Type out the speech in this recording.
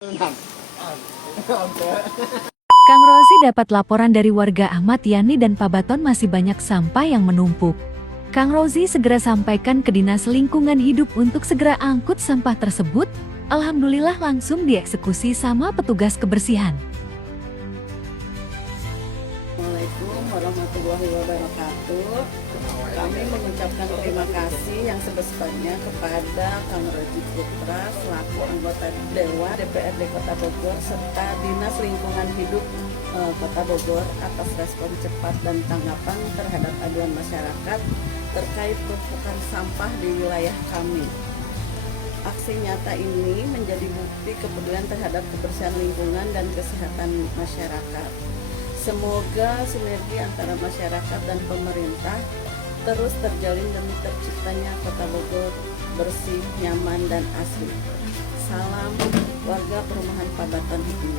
Kang Rosi dapat laporan dari warga Ahmad Yani dan Pabaton masih banyak sampah yang menumpuk. Kang Rosi segera sampaikan ke Dinas Lingkungan Hidup untuk segera angkut sampah tersebut. Alhamdulillah langsung dieksekusi sama petugas kebersihan. Assalamualaikum warahmatullahi wabarakatuh. Kami mengucapkan terima kasih yang sebesar-besarnya kepada Kang Roji Putra selaku anggota Dewan DPRD Kota Bogor serta Dinas Lingkungan Hidup Kota Bogor atas respon cepat dan tanggapan terhadap aduan masyarakat terkait tumpukan sampah di wilayah kami. Aksi nyata ini menjadi bukti kepedulian terhadap kebersihan lingkungan dan kesehatan masyarakat. Semoga sinergi antara masyarakat dan pemerintah terus terjalin demi terciptanya Kota Bogor bersih, nyaman, dan asri. Salam warga Perumahan Pabaton Hikmah.